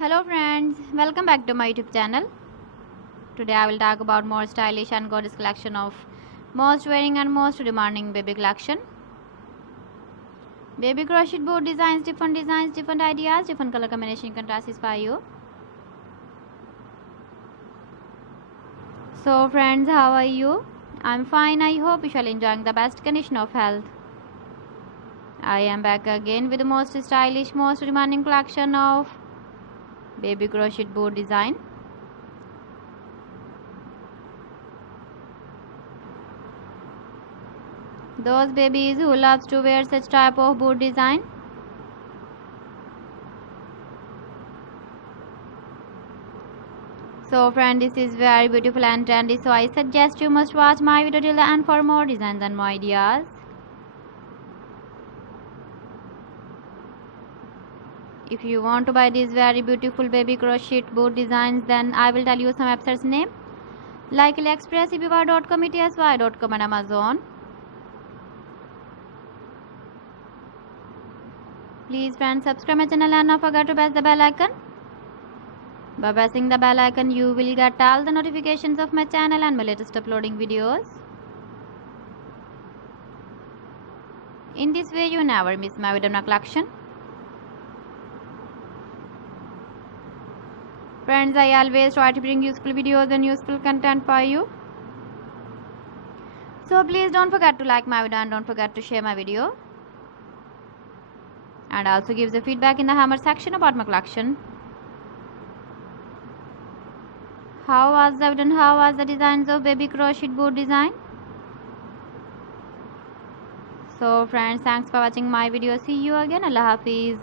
Hello friends, welcome back to my YouTube channel. Today I will talk about more stylish and gorgeous collection of most wearing and most demanding baby collection. Baby crochet board designs, different ideas, different color combination can satisfy you. So friends, how are you? I'm fine. I hope you shall enjoying the best condition of health. I am back again with the most stylish, most demanding collection of baby crochet board design. Those babies who loves to wear such type of board design. So friend, this is very beautiful and trendy, so I suggest you must watch my video till the end for more designs and more ideas. If you want to buy these very beautiful baby crochet board designs, then I will tell you some websites name like AliExpress, eBay.com, ETSY.com and Amazon. Please friends, subscribe my channel and not forget to press the bell icon. By pressing the bell icon, you will get all the notifications of my channel and my latest uploading videos. In this way, you never miss my video collection. Friends, I always try to bring useful videos and useful content for you. So please don't forget to like my video and don't forget to share my video. And also give the feedback in the hammer section about my collection. How was the video and how was the designs of baby crochet board design? So friends, thanks for watching my video. See you again. Allah Hafiz.